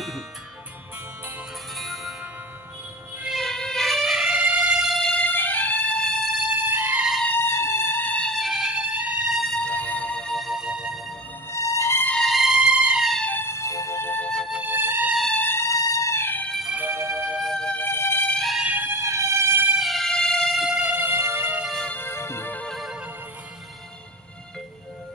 ん?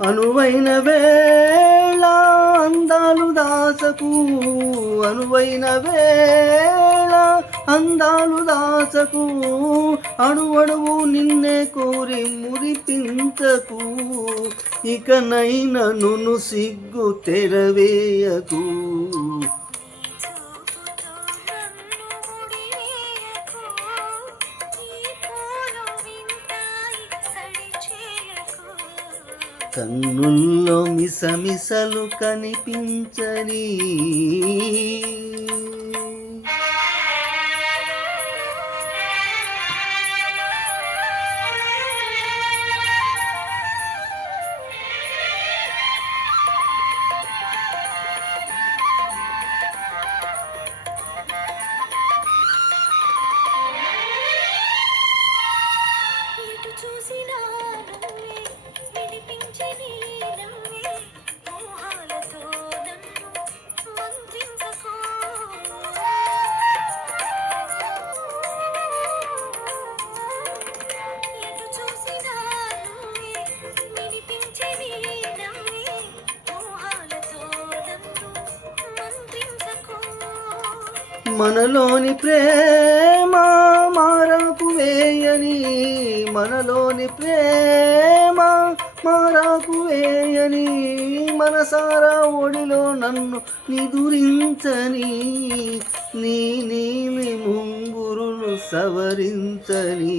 అనువైన వేళ అందాలు దాసకు అనువైన వేళ అందాలు దాసకు అడువడువు నిన్నే కోరి మురిపించకు ఇకనైన నును సిగ్గు తెరవేయకు. కన్నుల్లో మిసమిసలు కనిపించని మనలోని ప్రేమ మారాపు వేయని మనలోని ప్రేమ మారాపు వేయని మనసారా ఒడిలో నన్ను నిదురించని నీ నీలి ముంగురును సవరించని.